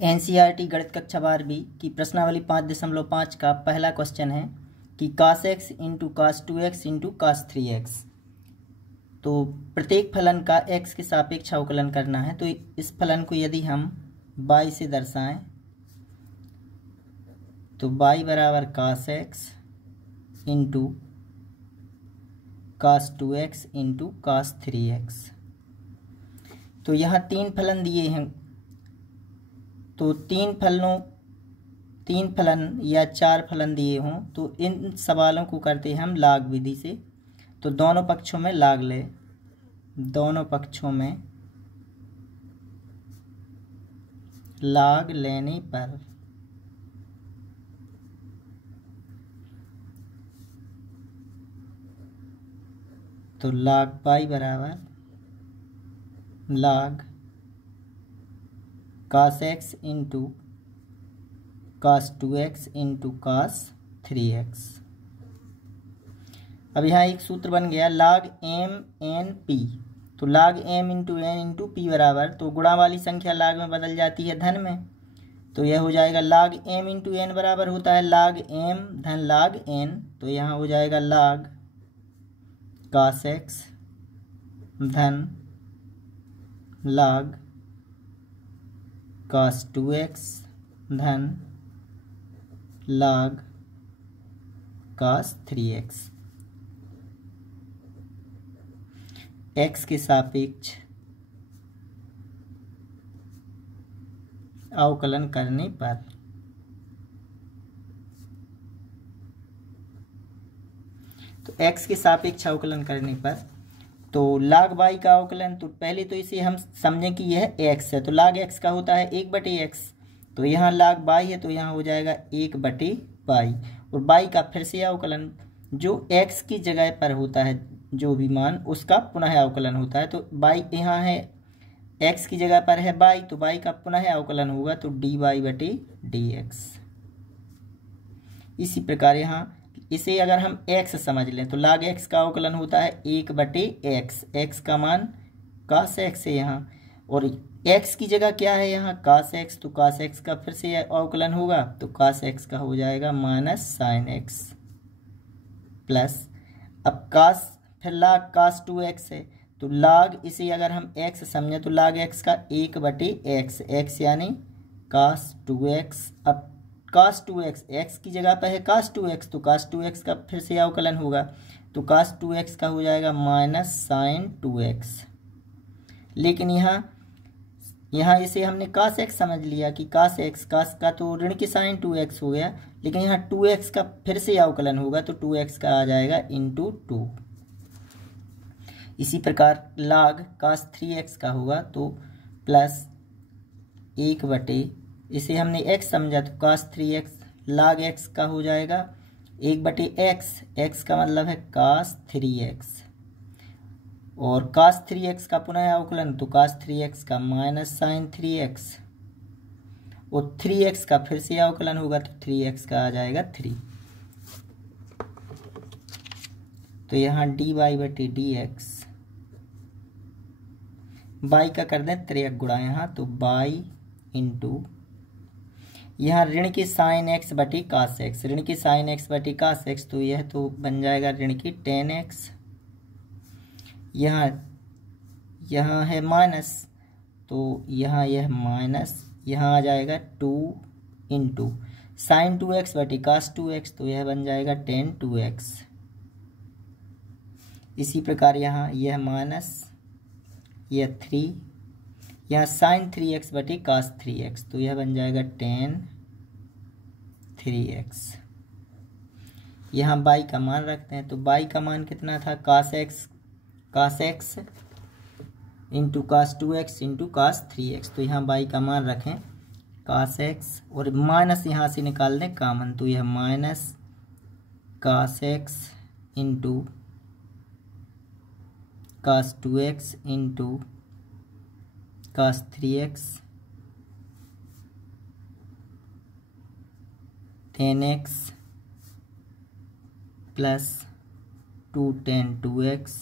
NCERT गणित कक्षा 12वीं की प्रश्नावली 5.5 का पहला क्वेश्चन है कि cos x into cos 2x into cos 3x। तो प्रत्येक फलन का x के सापेक्ष अवकलन करना है। तो इस फलन को यदि हम y से दर्शाएं तो y बराबर cos x into cos 2x into cos 3x। तो यहाँ तीन फलन दिए हैं, तो तीन फलन या चार फलन दिए हों तो इन सवालों को करते हैं हम लाग विधि से। तो दोनों पक्षों में लाग ले, दोनों पक्षों में लाग लेने पर तो लाग पाई बराबर लाग cos x into cos 2x into cos 3x। अब यहाँ एक सूत्र बन गया log m n p। तो log m into n into p बराबर, तो गुणा वाली संख्या लाग में बदल जाती है धन में, तो यह हो जाएगा log m इंटू n बराबर होता है log m धन log n। तो यहाँ हो जाएगा log cos x धन log cos 2x धन log cos 3x। x के सापेक्ष अवकलन करने पर तो x के सापेक्ष अवकलन करने पर तो log y का अवकलन, तो पहले तो इसे हम समझें कि यह x है, तो log x का होता है 1/x। तो यहाँ log y है तो यहाँ हो जाएगा 1/y। और y का फिर से अवकलन जो x की जगह पर होता है, जो भी मान उसका पुनः अवकलन होता है। तो y यहाँ है x की जगह पर है y, तो y का पुनः अवकलन होगा तो dy/dx। इसी प्रकार यहाँ इसे अगर हम x समझ लें तो log x का अवकलन होता है 1/x। x का मान cos x है यहाँ, और x की जगह क्या है यहाँ cos x, तो cos x का फिर से अवकलन होगा तो cos x का हो जाएगा माइनस sin x प्लस, अब cos फिर log cos 2x है तो log इसे अगर हम x समझें तो log x का 1/x, x यानी cos 2x। अब cos 2x x की जगह पर है cos 2x, तो cos 2x का फिर से अवकलन होगा तो cos 2x का हो जाएगा माइनस sin 2x। लेकिन यहाँ इसे हमने cos x समझ लिया कि cos x, cos का तो ऋण की sin 2x हो गया, लेकिन यहाँ 2x का फिर से अवकलन होगा तो 2x का आ जाएगा इंटू 2। इसी प्रकार log cos 3x का होगा तो प्लस 1/, इसे हमने x समझा तो cos 3x log x का हो जाएगा 1/x, x का मतलब है cos 3x, और cos 3x का पुनः अवकलन तो cos 3x का माइनस sin 3x, और 3x का फिर से अवकलन होगा तो 3x का आ जाएगा 3। तो यहाँ dy/dx y का कर दें त्रियक गुणा यहाँ, तो y इंटू यहाँ ऋण की sin x/cos x, ऋण की sin x/cos x, तो यह तो बन जाएगा ऋण की tan x। यहाँ है माइनस, तो यहाँ यह माइनस, यहाँ आ जाएगा 2 इंटू sin 2x/cos 2x, तो यह बन जाएगा tan 2x। इसी प्रकार यहाँ यह माइनस, यह 3, यहाँ sin 3x/cos 3x, तो यह बन जाएगा tan 3x। यहाँ y का मान रखते हैं तो y का मान कितना था cos x into cos 2x into cos 3x। तो यहाँ y का मान रखें cos x और माइनस यहाँ से निकाल दें कॉमन, तो यह minus cos x into cos 2x into cos 3x tan x plus 2 tan 2x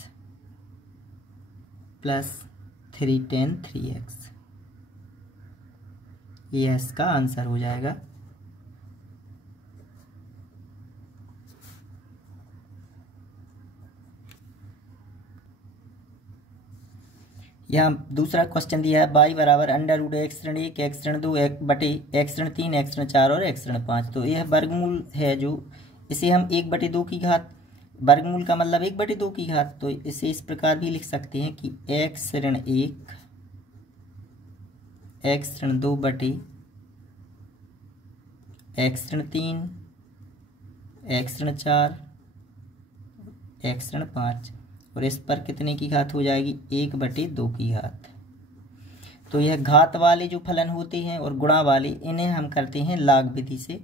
plus 3 tan 3x। ये इसका आंसर हो जाएगा। यहाँ दूसरा क्वेश्चन दिया है y बराबर अंडर रूट एक्स ऋण 1 एक्स ऋण 2 बटे एक्स ऋण 3 एक्स ऋण 4 और एक्स ऋण 5। तो यह वर्गमूल है, जो इसे हम 1/2 की घात, वर्गमूल का मतलब 1/2 की घात, तो इसे इस प्रकार भी लिख सकते हैं कि एक्स ऋण 1 एक्स ऋण 2 बटे एक्स ऋण 3 एक्स ऋण 4 एक्स ऋण 5, और इस पर कितने की घात हो जाएगी, 1/2 की घात। तो यह घात वाले जो फलन होते हैं और गुणा वाले, इन्हें हम करते हैं लाग विधि से।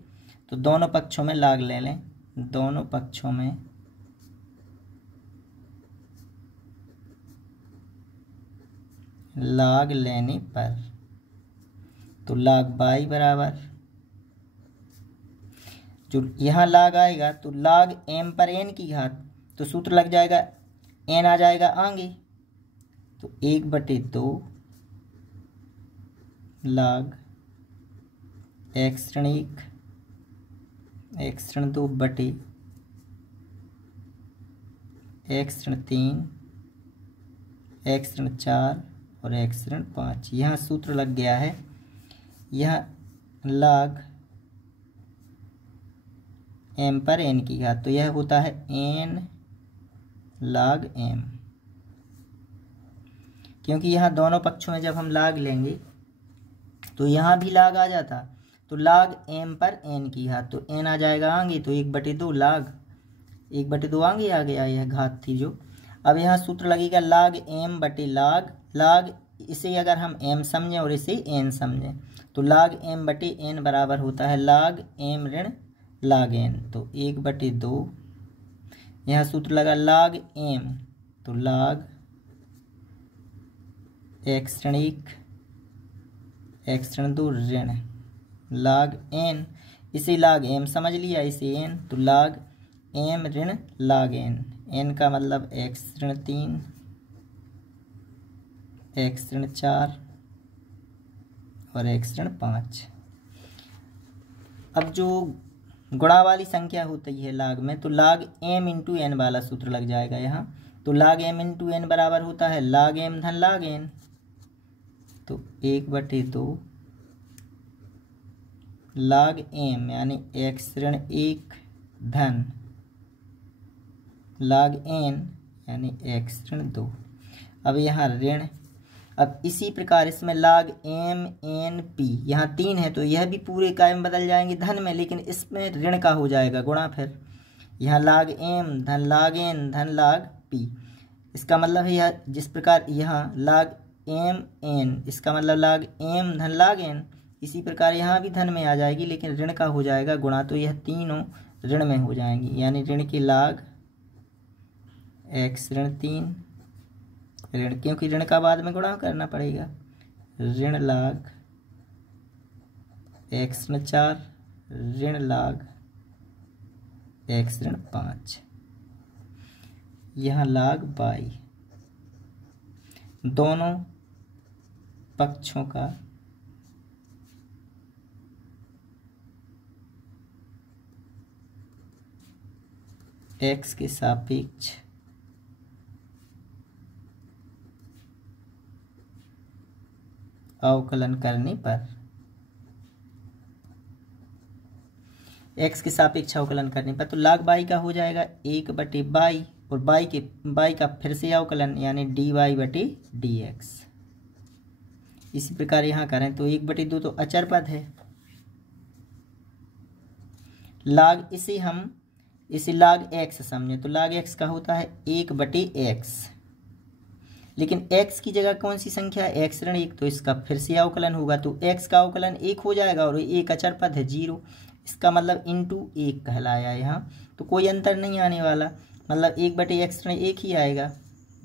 तो दोनों पक्षों में लाग ले लें, दोनों पक्षों में लाग लेने पर तो लाग y बराबर, जो यहाँ लाग आएगा तो लाग m पर n की घात, तो सूत्र लग जाएगा n आ जाएगा आगे, तो 1/2 लाग एक्स ऋण 1 एक्स ऋण 2 बटे एक्स ऋण 3 एक्स ऋण 4 और एक्स ऋण 5। यहाँ सूत्र लग गया है, यह लाग m पर n की घात, तो यह होता है n लाग m, क्योंकि यहाँ दोनों पक्षों में जब हम लाग लेंगे तो यहाँ भी लाग आ जाता, तो लाग m पर n की घात, तो n आ जाएगा आगे, तो 1/2 लाग 1/2 आगे आ गया, यह घात थी जो। अब यहाँ सूत्र लगेगा लाग m बटे लाग, लाग इसे अगर हम m समझें और इसे n समझें, तो लाग m बटे n बराबर होता है लाग m ऋण लाग n, तो 1/2, यहाँ सूत्र लगा लाग m, तो लाग एक्स ऋण 1 एक्स ऋण 2 ऋण लाग n, इसे लाग m समझ लिया, इसे n, तो लाग m ऋण लाग n, n का मतलब एक्स ऋण 3 एक्स ऋण 4 और एक्स ऋण 5। अब जो गुणा वाली संख्या होती है लाग में, तो लाग m इंटू n वाला सूत्र लग जाएगा यहाँ, तो लाग m इंटू n बराबर होता है लाग m धन लाग n, तो 1/2 लाग m यानी एक्स ऋण 1 धन लाग n यानी एक्स ऋण 2। अब यहाँ ऋण, अब इसी प्रकार इसमें लाग m n p, यहाँ 3 है तो यह भी पूरे कायम बदल जाएंगे धन में, लेकिन इसमें ऋण का हो जाएगा गुणा। फिर यहाँ लाग m धन लाग n धन लाग p, इसका मतलब है यह जिस प्रकार यहाँ लाग m n, इसका मतलब लाग m धन लाग n, इसी प्रकार यहाँ भी धन में आ जाएगी लेकिन ऋण का हो जाएगा गुणा, तो यह तीनों ऋण में हो जाएंगी, यानी ऋण की लाग एक्स ऋण 3 ऋण, क्योंकि ऋण का बाद में गुणा करना पड़ेगा, ऋण लाग एक्स ऋण 4 ऋण लाग एक्स ऋण 5, यहाँ लाग y, दोनों पक्षों का x के सापेक्ष अवकलन करने पर, x के सापेक्ष अवकलन करने पर, तो लाग y का हो जाएगा 1/y, और y का फिर से अवकलन यानी dy/dx। इसी प्रकार यहाँ करें तो 1/2 तो अचर पद है, लाग इसे लाग x समझें, तो लाग x का होता है 1/x, लेकिन x की जगह कौन सी संख्या है, एक्स ऋण 1, तो इसका फिर से अवकलन होगा, तो x का अवकलन 1 हो जाएगा, और एक अचर पद है 0, इसका मतलब इंटू 1 कहलाया यहाँ, तो कोई अंतर नहीं आने वाला, मतलब 1/x ऋण 1 ही आएगा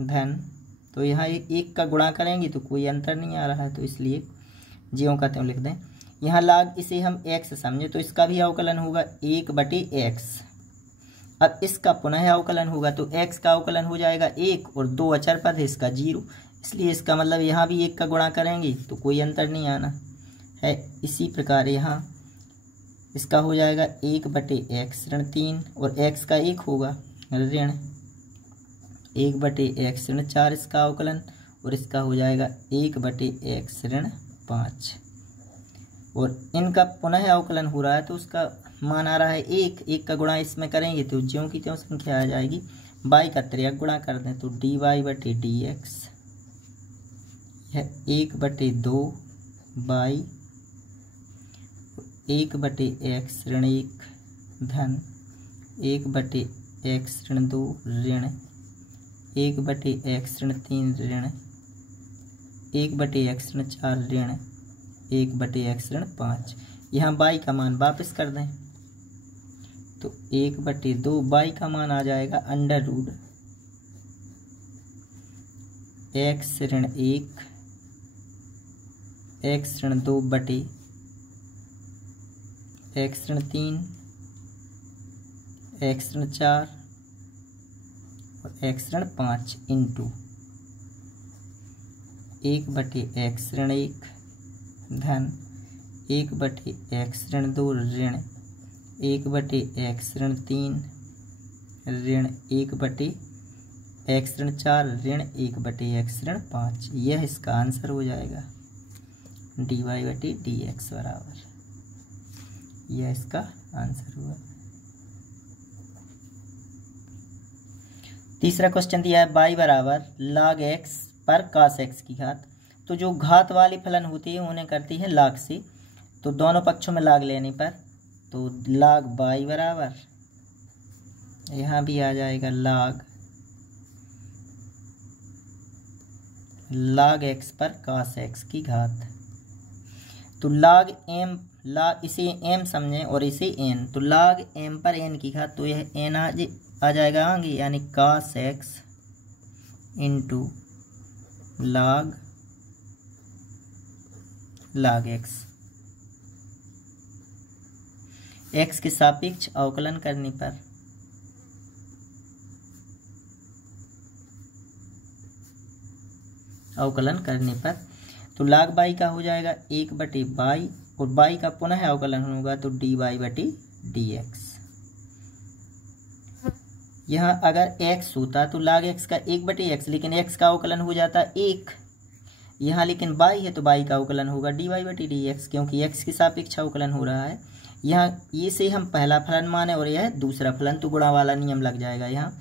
धन, तो यहाँ 1 का गुणा करेंगे तो कोई अंतर नहीं आ रहा है, तो इसलिए ज्यों का त्यों लिख दें। यहाँ लाग इसे हम x समझे, तो इसका भी अवकलन होगा 1/x, अब इसका पुनः अवकलन होगा तो x का अवकलन हो जाएगा 1, और 2 अचर पद है इसका 0, इसलिए इसका मतलब यहाँ भी 1 का गुणा करेंगे तो कोई अंतर नहीं आना है। इसी प्रकार यहाँ इसका हो जाएगा 1/x ऋण 3 और x का 1 होगा ऋण 1/x ऋण 4 इसका अवकलन, और इसका हो जाएगा 1/x ऋण 5। और इनका पुनः अवकलन हो रहा है तो उसका मान आ रहा है 1 का गुणा इसमें करेंगे तो ज्यों की त्यों संख्या आ जाएगी। बाई का त्रियक गुणा कर दें तो dy/dx यह 1/2 बाई 1/x ऋण 1 धन 1/x ऋण 2 ऋण 1/x ऋण 3 ऋण 1/x ऋण 4 ऋण 1/x ऋण 5। यहाँ बाई का मान वापस कर दें तो 1/2 बाई का मान आ जाएगा √ x ऋण 1 x ऋण 2 बटे x ऋण 3 x ऋण 4 और x ऋण 5 इंटू 1/x ऋण 1 धन 1/x ऋण 2 ऋण 1/x ऋण 3 ऋण 1/x ऋण 4 ऋण 1/x ऋण 5। यह इसका आंसर हो जाएगा dy/dx बराबर, यह इसका आंसर हुआ। तीसरा क्वेश्चन दिया है y बराबर log x पर cos x की घात। तो जो घात वाली फलन होती है उन्हें करती है log से, तो दोनों पक्षों में log लेने पर तो log y बराबर यहाँ भी आ जाएगा log x पर cos x की घात। तो log m इसे m समझें और इसे n, तो log m पर n की घात तो यह n आ जाएगा आगे, यानी cos x into log x। x के सापेक्ष अवकलन करने पर तो log y का हो जाएगा 1/y और y का पुनः अवकलन होगा तो dy/dx। यहाँ अगर x होता तो log x का 1/x, लेकिन x का अवकलन हो जाता 1 यहाँ, लेकिन y है तो y का अवकलन होगा dy/dx, क्योंकि x के सापेक्ष अवकलन हो रहा है। यहाँ ये से हम पहला फलन माने और यह दूसरा फलन, तो गुणा वाला नियम लग जाएगा यहाँ।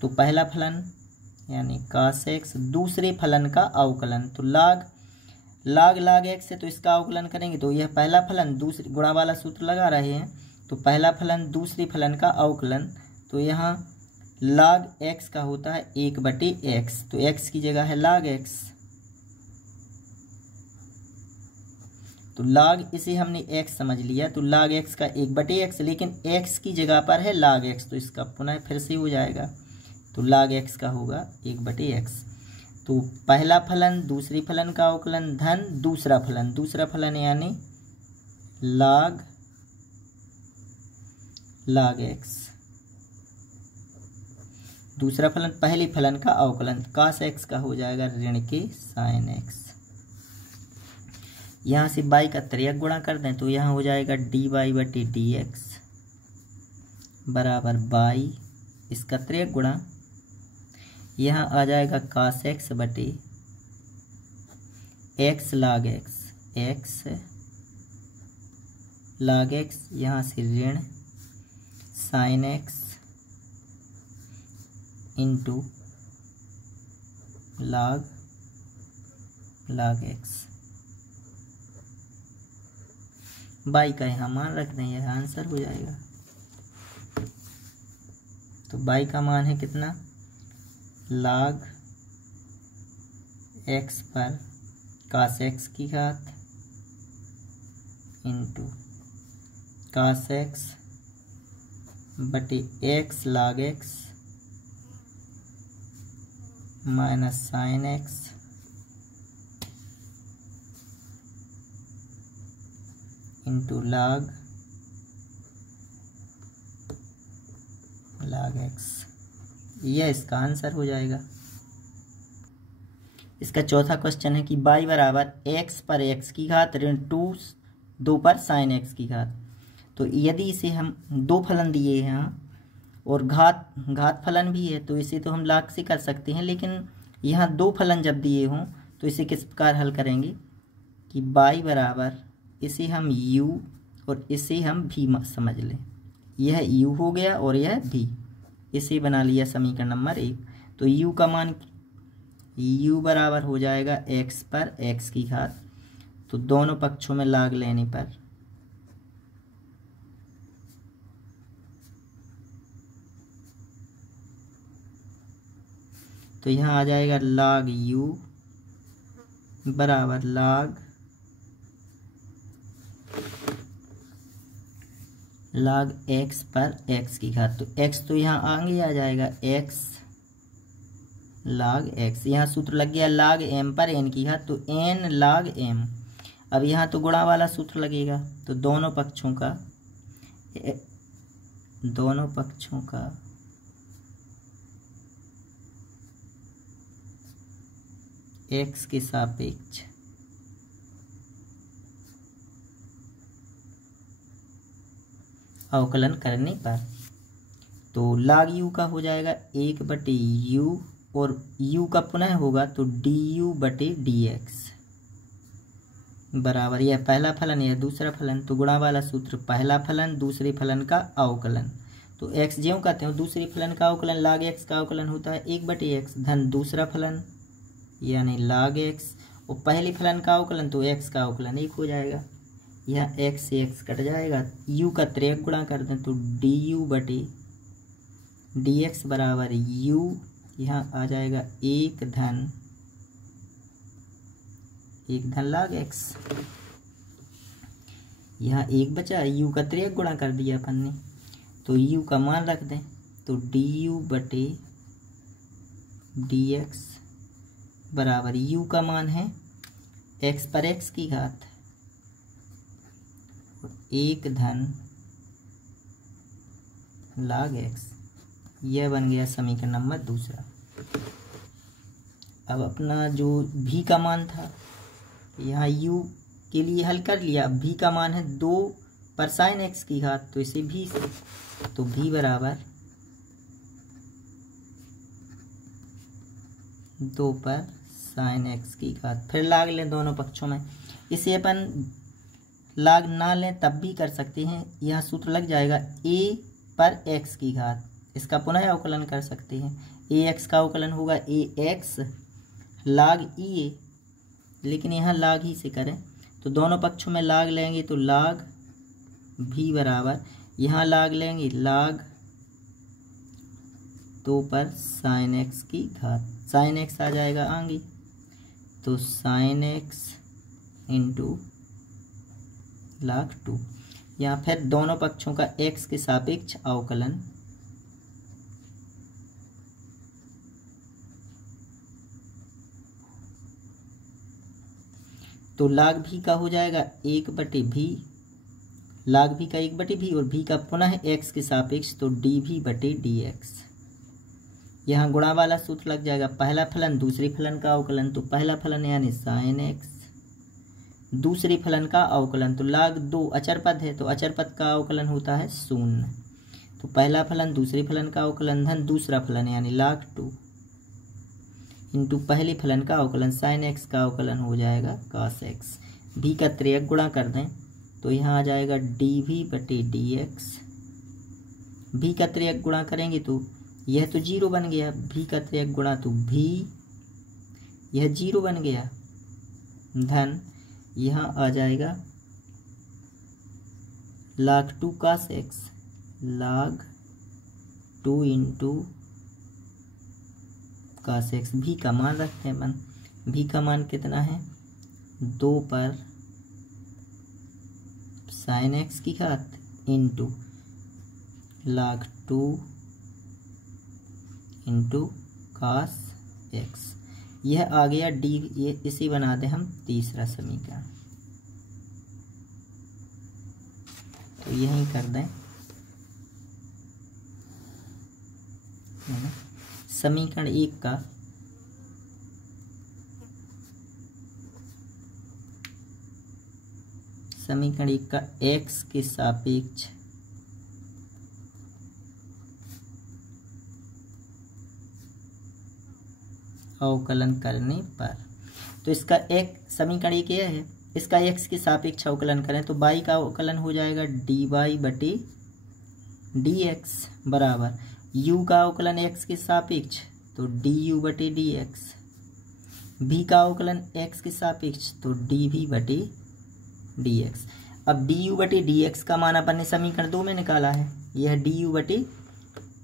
तो पहला फलन यानी cos x, दूसरे फलन का अवकलन तो log x है तो इसका अवकलन करेंगे तो यह पहला फलन, दूसरे गुणा वाला सूत्र लगा रहे हैं तो पहला फलन दूसरे फलन का अवकलन, तो यहाँ log x का होता है 1/x, तो x की जगह है log x, तो log इसे हमने x समझ लिया तो log x का 1/x, लेकिन x की जगह पर है log x तो इसका पुनः फिर से हो जाएगा तो log x का होगा 1/x। तो पहला फलन दूसरे फलन का अवकलन धन दूसरा फलन यानी log x, दूसरा फलन पहले फलन का अवकलन cos x का हो जाएगा ऋण के sin x। यहाँ से y का त्रियक गुणा कर दें तो यहाँ हो जाएगा dy/dx बराबर y, इसका त्रियक गुणा यहाँ आ जाएगा cos x बटे x log x log x, यहाँ से ऋण sin x into log x। y का यहाँ मान रख दें, यह आंसर हो जाएगा। तो y का मान है कितना, log x पर cos x की घात इंटू cos x बटे x log x minus sin x into log x। यह इसका आंसर हो जाएगा। इसका चौथा क्वेश्चन है कि y बराबर x पर x की घात ऋण 2 2 पर साइन एक्स की घात। तो यदि इसे हम 2 फलन दिए हैं यहाँ और घात फलन भी है तो इसे तो हम लाग से कर सकते हैं, लेकिन यहाँ 2 फलन जब दिए हों तो इसे किस प्रकार हल करेंगे कि y बराबर इसे हम u और इसे हम v समझ लें। यह u हो गया और यह v, इसे बना लिया समीकरण नंबर 1। तो u का मान u बराबर हो जाएगा x पर x की घात। तो दोनों पक्षों में लाग लेने पर तो यहाँ आ जाएगा log u बराबर log x पर x की घात। तो x तो यहाँ आगे आ जाएगा x log x, यहाँ सूत्र लग गया log m पर n की घात, तो n log m। अब यहाँ तो गुणा वाला सूत्र लगेगा, तो दोनों पक्षों का x के सापेक्ष अवकलन करने पर तो log u का हो जाएगा 1/u और u का पुनः होगा तो du/dx बराबर, यह पहला फलन यह दूसरा फलन, तो गुणा वाला सूत्र पहला फलन दूसरे फलन का अवकलन। तो x ज्यों कहते हैं दूसरे फलन का अवकलन log x का अवकलन होता है 1/x धन दूसरा फलन यानी log x और पहले फलन का अवकलन तो x का अवकलन 1 हो जाएगा। यह x से x कट जाएगा, u का 3 गुणा कर दें तो du/dx बराबर u, यहाँ आ जाएगा 1 धन log x। यहाँ 1 बचा, u का 3 गुणा कर दिया अपन ने, तो u का मान रख दें तो du/dx बराबर u का मान है x पर x की घात 1 धन log x। यह बन गया समीकरण नंबर 2। अब अपना जो v का मान था यहाँ u के लिए हल कर लिया। अब v का मान है 2 पर साइन x की घात, तो इसे v से, तो v बराबर 2 पर साइन x की घात। फिर लाग लें दोनों पक्षों में, इसे अपन लाग ना लें तब भी कर सकते हैं। यहाँ सूत्र लग जाएगा a पर x की घात, इसका पुनः अवकलन कर सकते हैं। ax का अवकलन होगा ax log e, लेकिन यहाँ लाग ही से करें तो दोनों पक्षों में लाग लेंगे तो log v बराबर, यहाँ लाग लेंगे log 2 पर साइन x की घात, साइन x आ जाएगा आगे तो साइन x इंटू log 2। यहाँ फिर दोनों पक्षों का x के सापेक्ष अवकलन, तो log v का हो जाएगा 1/v, log v का 1/v और v का पुनः x के सापेक्ष तो dv/dx। यहाँ गुणा वाला सूत्र लग जाएगा पहला फलन दूसरे फलन का अवकलन, तो पहला फलन यानी साइन x दूसरे फलन का अवकलन, तो log 2 अचर पद है तो अचर पद का अवकलन होता है 0। तो पहला फलन दूसरे फलन का अवकलन धन दूसरा फलन यानी log 2 इंटू पहले फलन का अवकलन साइन x का अवकलन हो जाएगा cos x। v का 3 गुणा कर दें तो यहाँ आ जाएगा dv/dx। v का 3 गुणा करेंगे तो यह तो 0 बन गया, v का 3 गुणा तो v, यह 0 बन गया धन यहाँ आ जाएगा log 2 cos x, log 2 into cos x। v का मान रखते हैं अपन, v का मान कितना है 2 पर साइन x की घात into log 2 into cos x। यह आ गया d, ये इसी बना दें हम तीसरा समीकरण, तो यही कर दें समीकरण 1 का समीकरण का x के सापेक्ष अवकलन करने पर, तो इसका एक समीकरण एक यह है, इसका x के सापेक्ष अवकलन करें तो y का अवकलन हो जाएगा dy/dx बराबर u का अवकलन x के सापेक्ष तो du/dx, v का अवकलन x के सापेक्ष तो dv/dx। अब du/dx का मान अपन ने समीकरण 2 में निकाला है, यह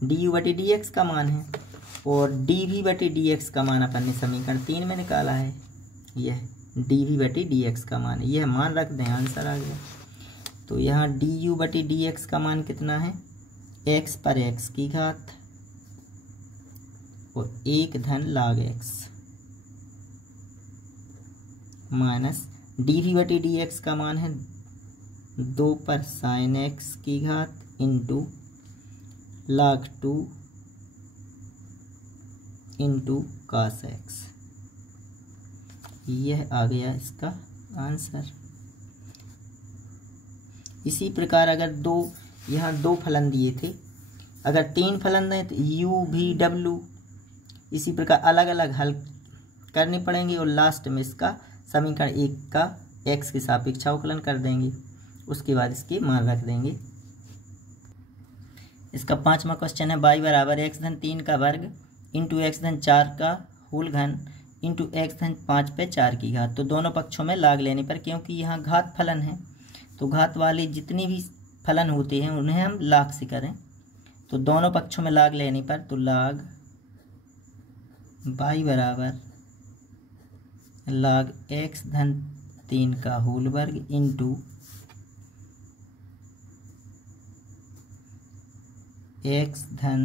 du/dx का मान है, और dv/dx का मान अपन ने समीकरण 3 में निकाला है, यह dv/dx का मान है। यह मान रख दें, आंसर आ गया। तो यहाँ du/dx का मान कितना है, x पर x की घात और 1 धन log x माइनस dv/dx का मान है 2 पर sin x की घात into log 2 into cos x। यह आ गया इसका आंसर। इसी प्रकार अगर यहाँ दो फलन दिए थे, अगर 3 फलन दें तो u v w इसी प्रकार अलग अलग हल करने पड़ेंगे और लास्ट में इसका समीकरण 1 का x के सापेक्ष अवकलन कर देंगे, उसके बाद इसके मान रख देंगे। इसका 5वां क्वेश्चन है y बराबर x धन 3 का वर्ग इंटू x धन 4 का होल घन इंटू x धन 5 पे 4 की घात। तो दोनों पक्षों में लाग लेने पर, क्योंकि यहाँ घात फलन है तो घात वाले जितनी भी फलन होते हैं उन्हें हम लाग से करें, तो दोनों पक्षों में लाग लेने पर तो लाग y बराबर लाग x धन 3 का होल वर्ग इंटू x धन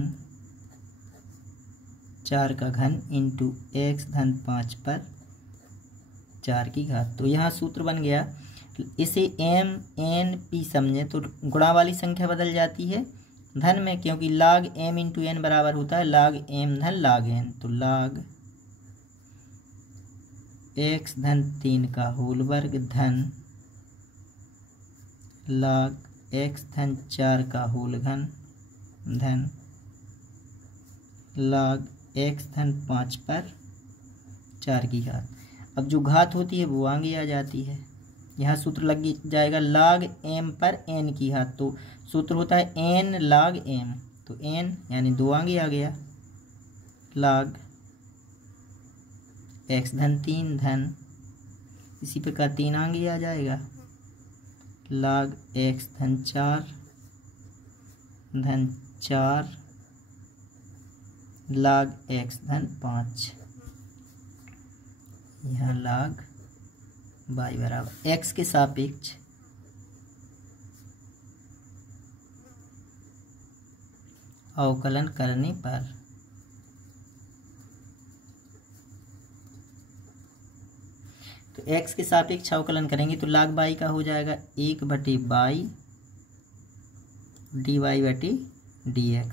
4 का घन इंटू x धन 5 पर 4 की घात। तो यहाँ सूत्र बन गया, इसे m n p समझें तो गुणा वाली संख्या बदल जाती है धन में, क्योंकि log m इंटू n बराबर होता है log m धन log n। तो log x धन 3 का होल वर्ग धन log x धन 4 का होल घन धन log x धन 5 पर 4 की घात। अब जो घात होती है वो आगे आ जाती है, यहाँ सूत्र लग जाएगा log m पर n की घात, तो सूत्र होता है n log m, तो n यानी 2 आगे आ गया log x धन 3 धन इसी प्रकार 3 आगे आ जाएगा log x धन 4 धन 4 log x धन 5। यहाँ log y बराबर x के सापेक्ष अवकलन करने पर तो x के सापेक्ष अवकलन करेंगे तो log y का हो जाएगा 1/y dy/dx।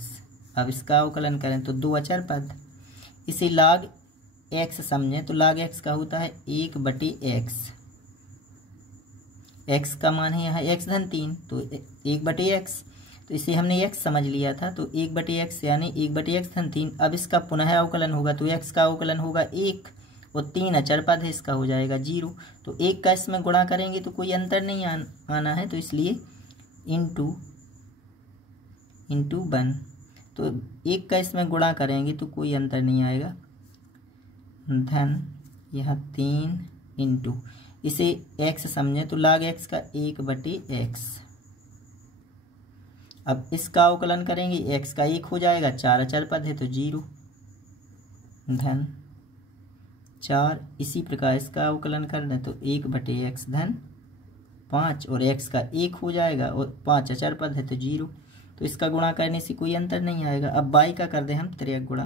अब इसका अवकलन करें तो 2 अचर पद, इसे log x समझें तो log x का होता है 1/x, x का मान है यहाँ x धन 3 तो 1/x, तो इसे हमने x समझ लिया था तो 1/x यानी 1/x धन 3। अब इसका पुनः अवकलन होगा तो x का अवकलन होगा 1 और 3 अचर पद है, इसका हो जाएगा 0। तो 1 का इसमें गुणा करेंगे तो कोई अंतर नहीं आना है, तो इसलिए इंटू 1, तो 1 का इसमें गुणा करेंगे तो कोई अंतर नहीं आएगा धन यह 3 इंटू इसे x समझें तो log x का 1/x। अब इसका अवकलन करेंगे, x का 1 हो जाएगा, 4 अचर पद है तो 0 धन 4। इसी प्रकार इसका अवकलन कर दें तो 1/x धन 5 और x का 1 हो जाएगा और 5 अचर पद है तो 0, तो इसका गुणा करने से कोई अंतर नहीं आएगा। अब y का कर दें हम 3 गुणा,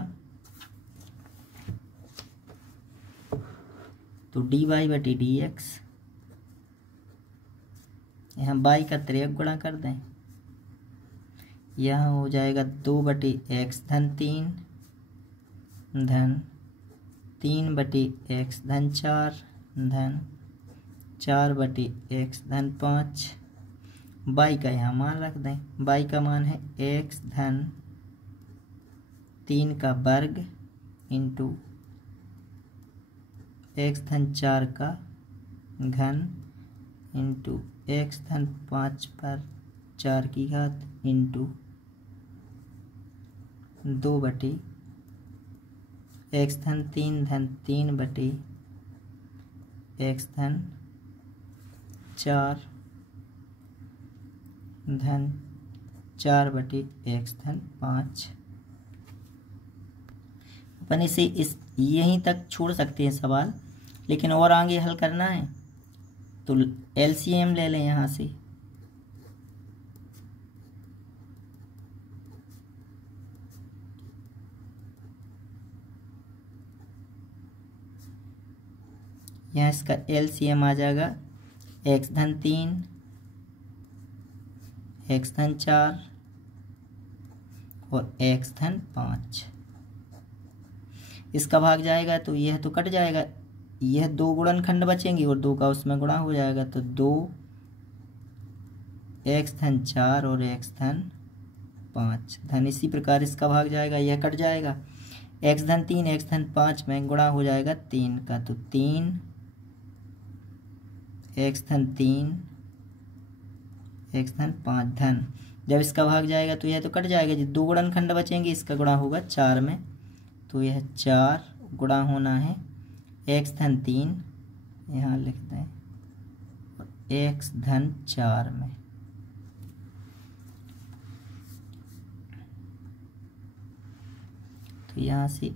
तो dy/dx, यहाँ y का 3 गुणा कर दें, यहाँ हो जाएगा 2/x धन 3 धन 3/x धन 4 धन 4/x-5। y का यहाँ मान रख दें, y का मान है x-3 का वर्ग इंटू x-4 का घन इंटू x-5 पर 4 की घात इंटू 2/x-3 4/x-5। अपन इसे इस यहीं तक छोड़ सकते हैं सवाल, लेकिन और आगे हल करना है तो एलसीएम ले लें यहाँ से। यहाँ इसका एलसीएम आ जाएगा x-3 x-4 और x-5। इसका भाग जाएगा तो यह तो कट जाएगा, यह 2 गुणनखंड बचेंगे और 2 का उसमें गुणा हो जाएगा, तो 2 x-4 और x-5 धन। इसी प्रकार इसका भाग जाएगा, यह कट जाएगा, x-3 x-5 में गुणा हो जाएगा 3 का, तो 3 x-3 x-5 धन। जब इसका भाग जाएगा तो यह तो कट जाएगा, जो 2 गुणनखंड बचेंगे इसका गुणा होगा 4 में, तो यह 4 गुणा होना है x-3 यहाँ लिख दें और x-4 में। तो यहाँ से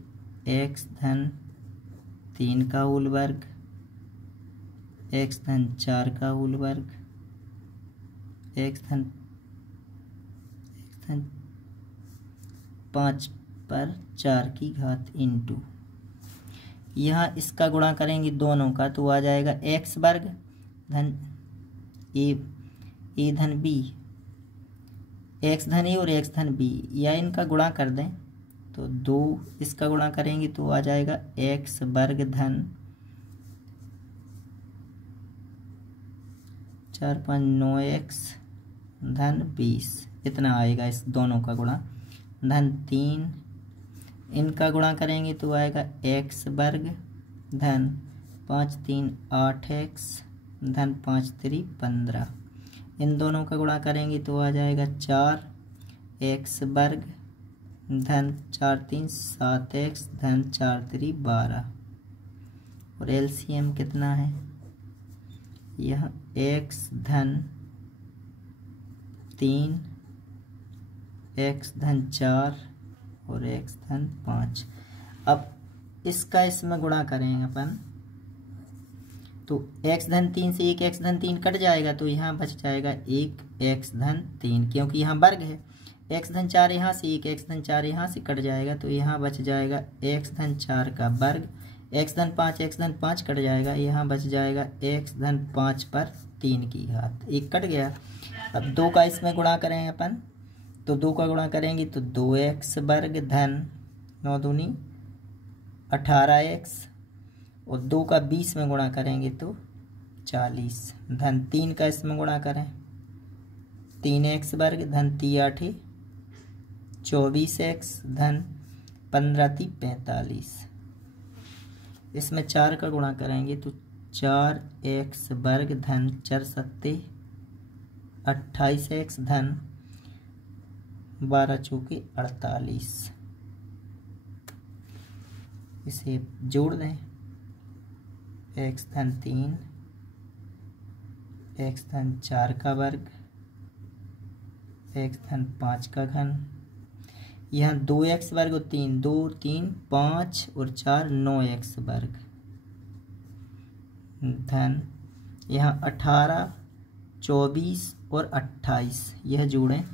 x-3 का होल वर्ग x-4 का होल वर्ग x-5 पर 4 की घात इंटू, यहाँ इसका गुणा करेंगे दोनों का तो आ जाएगा x वर्ग धन ए धन बी, x धन ए और x धन बी, या इनका गुणा कर दें तो 2 इसका गुणा करेंगे तो आ जाएगा x वर्ग धन 4 5 9x धन 20, इतना आएगा इस दोनों का गुणा, धन 3 इनका गुणा करेंगे तो आएगा x वर्ग धन 5 3 8x धन 5 3 15। इन दोनों का गुणा करेंगे तो आ जाएगा 4x वर्ग धन 4 3 7x धन 4 3 12। और एलसीएम कितना है, यह x धन 3 x धन 4 और x धन 5। अब इसका इसमें गुणा करेंगे अपन तो x धन 3 से एक x धन 3 कट जाएगा, तो यहाँ बच जाएगा एक x धन 3, क्योंकि यहाँ वर्ग है। x धन 4 यहाँ से एक x धन 4 यहाँ से कट जाएगा, तो यहाँ बच जाएगा x धन 4 का वर्ग, x धन 5 कट जाएगा, यहाँ बच जाएगा x धन 5 पर 3 की घात, एक कट गया। अब 2 का इसमें गुणा करें अपन तो 2 का गुणा करेंगे तो 2x वर्ग धन 9 दूनी 18x और 2 का 20 में गुणा करेंगे तो 40 धन 3 का इसमें गुणा करें 3x वर्ग धन 3 8 24x धन 15 3 45। इसमें 4 का गुणा करेंगे तो 4x वर्ग धन 4 7 28x धन 12 चौके 48। इसे जोड़ दें, x धन 3 x धन 4 का वर्ग x धन 5 का घन, यहाँ 2x वर्ग और 3 2 3 5 और 4 9x वर्ग धन यहाँ 18 24 और 28, यह जोड़ें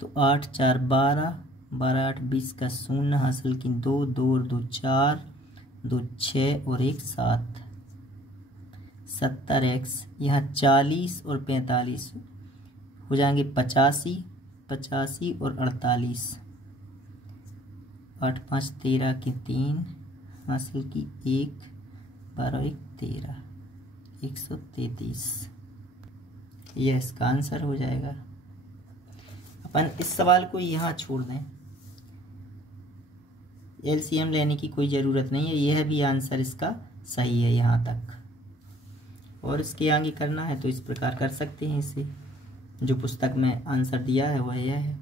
तो 8 4 12 12 8 20 का शून्य हासिल की 2 2 और 2 4 2 6 और 1 7 70x, यहाँ 40 और 45 हो जाएंगे 85 85 और 48, 8 5 13 की 3 हासिल की 1 12 1 13। 133, यह इसका आंसर हो जाएगा। अपन इस सवाल को यहाँ छोड़ दें, एलसीएम लेने की कोई ज़रूरत नहीं है, यह भी आंसर इसका सही है यहाँ तक। और इसके आगे करना है तो इस प्रकार कर सकते हैं इसे। जो पुस्तक में आंसर दिया है वह यह है।